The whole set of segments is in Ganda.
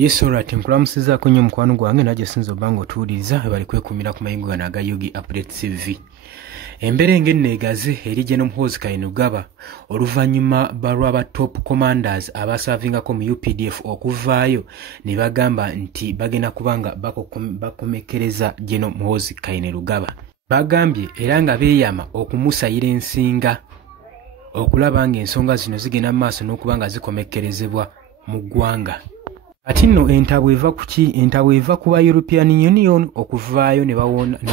Yes, alright, nkulamusiza kunyo mukwano gwange naje sinzo bango tuuliza bali kwekumira ku mayingo ganaga Yugi Update TV. Embere ng'enneegaze eri General Muhoozi Kainerugaba oluvanyuma balwaba top commanders abasavingako mu UPDF okuvaayo ne bagamba nti bagenda kubanga bakomekereza General Muhoozi Kainerugaba. Bagambye era nga beeyama okumusayira ensinga okulaba ng'ensonga zino zigenda maaso n'okubanga zikomekerezebwa mu ggwanga. Ati nno entabwe eva kuki? Entabwe eva kuba European Union okuvaayo ne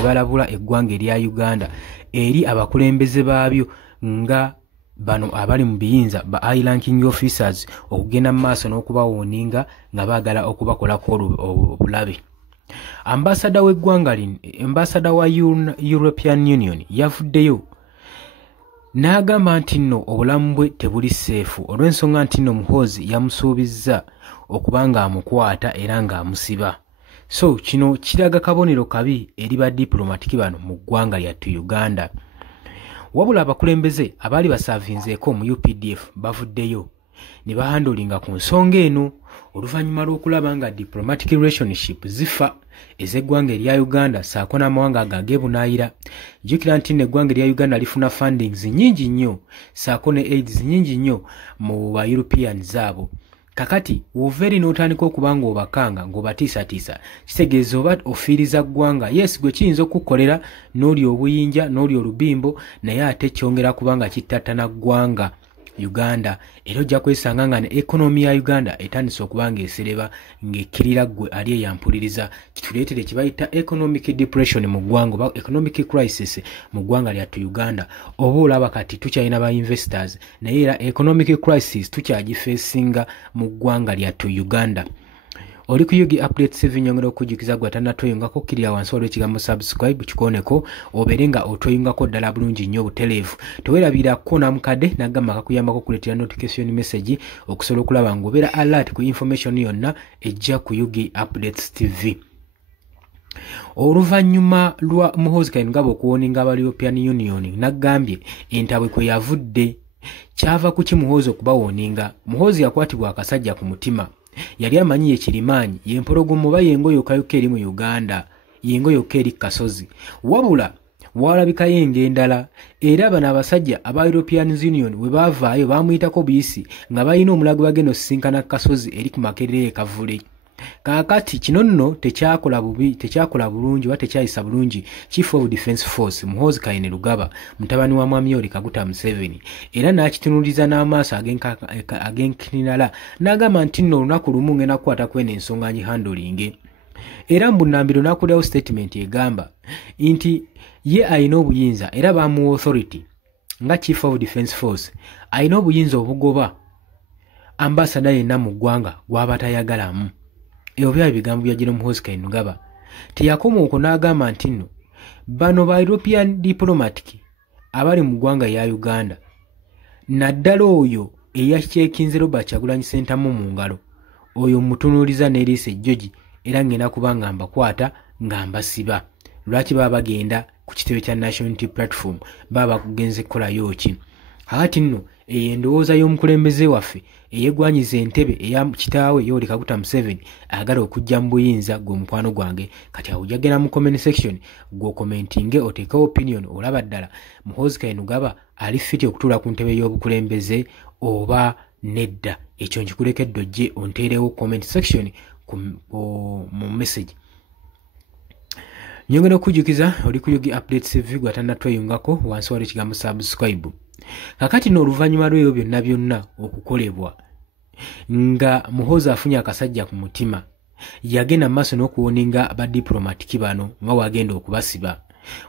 balabula eggwanga erya Uganda eri abakulembeze baabyo nga bano abali mu biyinza ba high ranking officers okugenda mu maaso n'okubawooninga nga baagala okubakolako obulabe. Ambassador w'eggwanga lino, ambassador wa European Union yavuddeyo n'agamba nti nno obulamu bwe tebuli seefu olw'ensonga nti nno Muhoozi yamusuubizza okubanga amukwata era ng'amusiba. So kino kiraga kabonero kabi eri ba diplomatiki bano mu ggwanga lyattu Uganda. Wabula abakulembeze abali basaavinzeeko mu UPDF bavuddeyo ne bahandolinga ku nsonga eno oluvannyuma lw'okulaba nga diplomatic relationship zifa ez'eggwanga erya Uganda saako n'amawanga ag'ebunaayira. Jjukira nti n'eggwanga erya Uganda lifuna fundings nnyingi nnyo saako ne aids nnyingi nnyo mu ba Europeans abo. Kakati woveri n'otandika okubanga obakanga ng'obatiisatiisa kitegeeza oba ofiiriza ggwanga. Yes, gwe kiyinza okukolera n'oli obuyinja n'oli olubimbo naye ate kyongera kubanga kittattana ggwanga Uganda era ojja kwesanga nga ne economy ya Uganda etandise okubanga esereba ng'ekkirira ggwe ali eyampuliriza kituleetere kibayita economic depression mu ggwanga oba economic crisis mu ggwanga lyattu Uganda. Oba olaba kati tukyalina ba investors naye era economic crisis tukyagifeesinga mu ggwanga lyattu Uganda. Oli ku Yugi Update TV nyongera okujjukiza gwe atannatweyungako kirira wansi olw'ekigambo subscribe kikoneko obeere nga otweyungako ddala bulungi nnyo butereevu. Teweerabirako namukadde n'agamba kakuyambako okuleetera notification message okusobola okulaba ng'obeera alert ku information yonna ejja ku Yugi Updates TV. Oluvannyuma lwa Muhoozi Kainerugaba okuwooninga aba European Union n'aggambye entabwe kwe yavudde kyava ku ki Muhoozi okubawooninga. Muhoozi yakwatibwa akasajja ku mutima. Yali amanyi ekirimaanyi y'empologoma oba yengo yokayoka eri mu Uganda, yengo yokka eri Kasozi. Wabula walabikayo eng'endala era bano abasajja aba European Union we baavaayo baamuyitako buyisi nga balina omulago bagenda osisinkana Kasozi eri ku Makerere Kavule. Kaakati kino nno tekyakola bulungi oba tekyayisa bulungi Chief of Defence Force Muhoozi Kainerugaba mutabani wa Mwami Yoweri Kaguta Museveni era n'akitunuuliza n'amaaso ag'enkirinala n'agamba nti nno olunaku lumu ngenda kukwata kweno ensonga ngihandolinge. Era mbunnambiro n'akulirawo statement egamba nti ye alina obuyinza era bamuwa authority nga Chief of Defence Force alina obuyinza obugoba ambassador yenna mu ggwanga gw'aba tayagalamu. Ebyo byali bigambo bya General Muhoozi Kainerugaba. Teyakoma okwo n'agamba nti nno bano ba European diplomatic abali mu ggwanga ya Uganda naddala oyo eyakyekinze Robert Kyagulanyi Ssentamu mu ngalo oyo mutunuuliza n'eriisa ejjogi era ngenda kubanga mbakwata nga mbasiba. Lwaki baba bagenda ku kitebe kya National Unity Platform baba bakugenze kukolayo ki? Kakati nno eyo endowooza y'omukulembeze waffe eyeggwanyiza entebe eya kitaawe Yoweri Kaguta Museveni ayagala okujja mu buyinza gw'omukwano gwange. Kati awo ojjagenda mu comment section gw'okomentinge oteekawo opinion olaba ddala Muhoozi Kainerugaba ali fiti okutuula ku ntebe y'obukulembeze oba nedda. Ekyo nkikulekedde ojje onteerewo comment section mu message. Nyongera okujjukiza oli ku Yugi Updates TV gwe atannatweyungako wansi waliwo ekigambo subscribe. Kakati n'oluvannyuma lw'ebyo byonna byonna okukolebwa nga Muhoozi afunye akasajja ku mutima yagenda maaso n'okuwooninga ba diplomatiki bano nga wagenda okubasiba.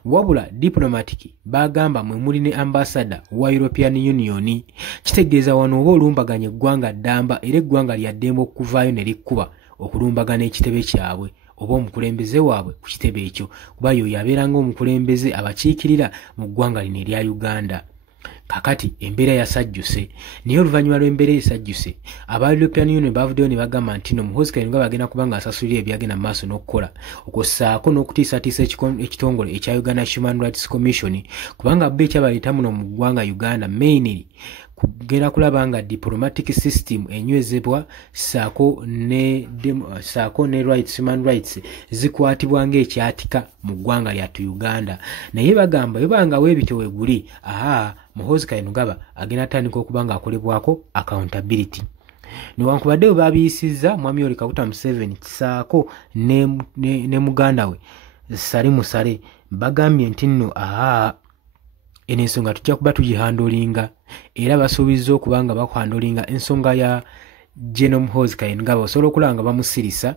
Wabula diplomatiki bagamba mwe muli ne ambassador wa European Union kitegeeza wano oba olumbaganya eggwanga ddamba era eggwanga lya ddembe okuvaayo ne likkuba okulumbagana ekitebe kyabwe oba omukulembeze waabwe ku kitebe ekyo kuba y'oyo abeeranga omukulembeze abakiikirira mu ggwanga lino erya Uganda. Kakati embeera yasajjuse naye oluvannyuma lw'embeera esajjuse aba European Union bavuddeyo ne bagamba nti no Muhoozi Kainerugaba agenda kubanga asasulira ebyagenda mu maaso n'okukola okossaako n'okutiisatiisa ekitongole ekya Uganda Human Rights Commission kubanga bo ekyabaleeta muno mu ggwanga Uganda mainly kugera kulaba nga diplomatic system enywezebwa saako ne rights, human rights zikwatibwa ng'ekyatika mu ggwanga lyattu Uganda. Naye bagamba yobanga weebite weeguli Muhoozi Kainerugaba agenda atandika okuba nga akolebwako accountability. Newankubadde we babiyisizza Mwami Yoweri Kaguta Museveni saako ne muganda we Sali Musale bagambye nti nno eno ensonga tujja kuba tugihandolinga, era basuubizza okuba nga bakuhandolinga ensonga ya General Muhoozi Kainerugaba osobola okulaba nga bamusirisa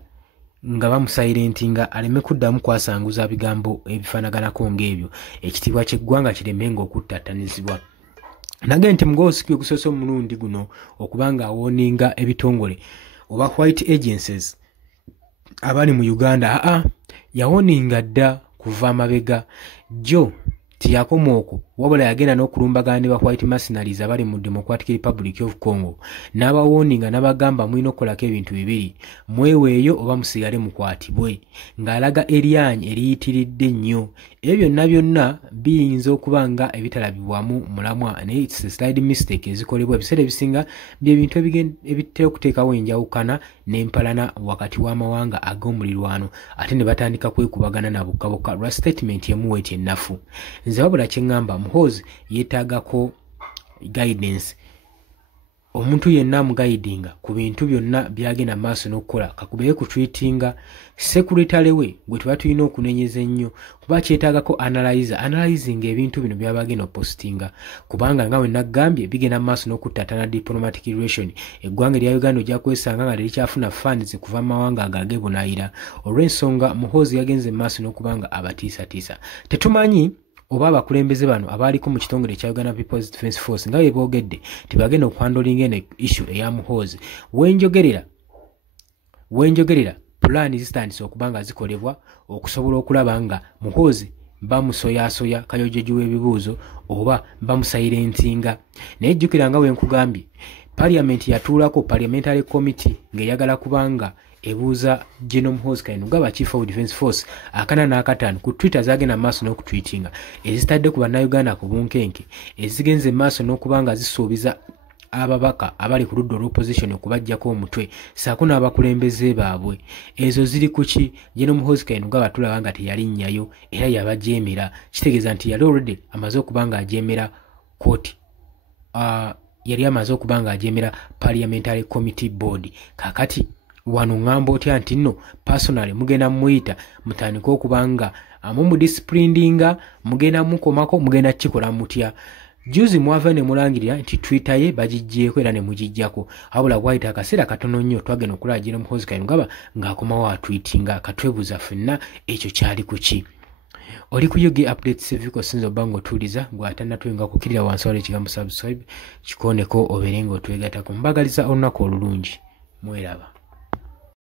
nga bamusayirentinga aleme kuddamu kwasanguza bigambo ebifaanaganako ng'ebyo, ekitiibwa ky'eggwanga kiremenga okuttattanizibwa. Nage nti mugoosi gusoose omulundi guno okuba nga awooninga ebitongole oba white agencies abali mu Uganda. Yawooninga dda kuva amabega jjo tiyakoma okwo, wabula yagenda n'okulumbagana ne ba white mercenaries abali mu Democratic Republic of Congo n'abawooninga n'abagamba mulina okukolako ebintu bibiri, mweweeyo oba musigale mukwatibwe, ng'alaga eryanyi eriyitiridde ennyo. Ebyo byonna biyinza okuba nga ebitalabibwamu mulamwa, naye it's a slide mistake ezikolebwa ebiseera ebisinga by'ebintu ebitera okuteekawo enjawukana n'empalana wakati w'amawanga ag'omulirwano ate ne batandika kwekubagana na bukabukka lwa statement emuweeti ennafu. Nze wabula kye ngamba Muhoozi yeetaagako guidance, omuntu yenna amugaidinga ku bintu byonna byagenda maaso n'okukola, kakubeye ku tweetinga sekuritale we gwe tuba tulina okunenyeza ennyo, kuba kyetaagako analyzing ebintu bino byabagenda opostinga, kubanga nga we nagambye bigenda maaso n'okuttatana diplomatic relation. Eggwanga erya Uganda ojja kwesanga nga terikyafuna funds kuva amawanga agagebunaayira, olw'ensonga Muhoozi yagenze maaso n'okuba nga abatiisatiisa. Tetumanyi oba abakulembeze bano abaaliko mu kitongole ekya Uganda People's Defence Force nga bwe boogedde tibagenda okuhandolinga eno issue eya Muhoozi. Wenjogerera pulaani zitandise okuba nga zikolebwa okusobola okulaba nga Muhoozi bamusoyaasoya kayojeju w'ebibuuzo oba bamusayirentinga. Naye jjukira nga we nkugambye Parliament yatuulako Parliamentary Committee ng'eyagala kubanga ebuuza General Muhoozi Kainerugaba Chief of Defence Force akana n'akataano ku Twitter zagenda maaso n'okutweetinga ezitadde ku bannayuganda ku bunkenke, ezigenze maaso n'okuba nga zisuubiza ababaka abali ku ludda olw'opposition okubajjako omutwe saako n'abakulembeze baabwe. Ezo ziri ku ki? General Muhoozi Kainerugaba tulaba nga teyalinnyayo era yabajeemera, kitegeeza nti yali already amaze okuba nga ajeemera court, yali amaze okuba nga ajeemera Parliamentary Committee Board. Kakati wano ngamba otya nti nno personally mugenda muyita mutandika okuba nga mumudisciplinedinga, mugenda mukomako, mugenda kikola mutya? Juzi mwava ne mulangirira nti Twitter ye bagijjeeko era ne mugijjako, wabula bwayita akaseera katono nnyo twagenda okulaba General Muhoozi Kainerugaba ng'akomawo atweetinga. Katwebuuza ffenna ekyo kyali ku ki? Oli ku UG Updates TV kosinza obba ng'otuuliza gw'atannatwenga kukkirira wansi waliwo ekigambo subscribe kikooneko obeere ng'otwegatako. Mbagaliza olunaku olulungi, mweraba.